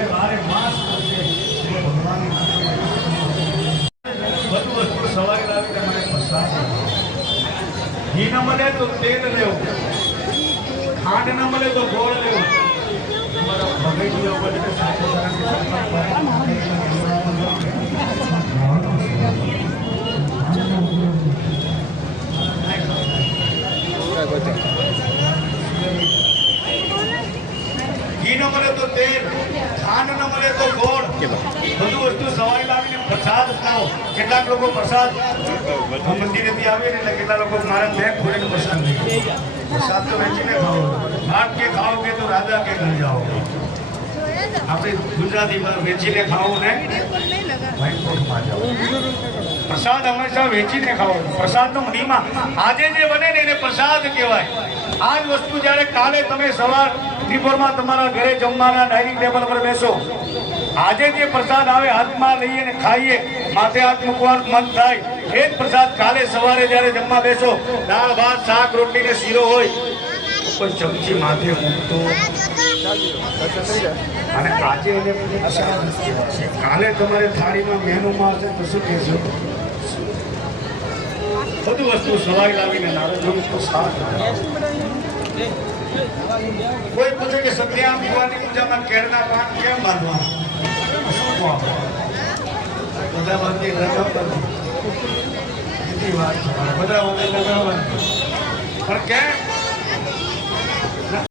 તમે વારે માસ કરશે ભગવાનની બધું વસ્તુ સવારે લાવી તમારે પ્રસાદ ઘી ન મળે તો તેલ લેવું, ખાંડ ન મળે તો ગોળ લેવું. તમારા ભગૈયા ઉપર સાથે ઘી ન મળે તો તેલ, ખાંડ ન મળે તો ગોળ, બધું વસ્તુ સવારે લાવીને પ્રસાદ ખાઓ. કેટલાક લોકો પ્રસાદ મંદિરેથી આવે ને એટલે કેટલા લોકો મારા બેગ ખોલીને પ્રસાદ લઈ પ્રસાદ તો વેચીને ખાઓ. ભાત કે ખાઓગે તો રાજા કે ઘર જાઓ. આપણે ગુજરાતીમાં વેચીને ખાવું ને વૈકુંઠમાં જાઓ. પ્રસાદ હંમેશા વેચીને ખાઓ. પ્રસાદનો મહિમા આજે જે બને ને એને પ્રસાદ કહેવાય. આ જ વસ્તુ જ્યારે કાલે તમે સવાર બપોરમાં તમારા ઘરે જમવાના ડાઇનિંગ ટેબલ પર બેસો, આજે જે પ્રસાદ આવે હાથમાં લઈએ ને ખાઈએ, માથે હાથ મૂકવાનું મન થાય, એ જ પ્રસાદ કાલે સવારે જ્યારે જમવા બેસો, દાળ ભાત શાક રોટલી ને શીરો હોય, કોઈ ચમચી માથે મૂકતો અને આજે એને પ્રસાદ કહેવાય. કાલે તમારે થાળીમાં મેનુમાં હશે તો શું કહેશો? બધું વસ્તુ સવારે લાવીને નારદનું પ્રસાદ. કોઈ પૂછે કે સત્યામ ભગવાનની પૂજામાં કેળના પાન કેમ બાંધવા? બધા બાંધી લગાવતા બધા લગાવવા પણ કેમ?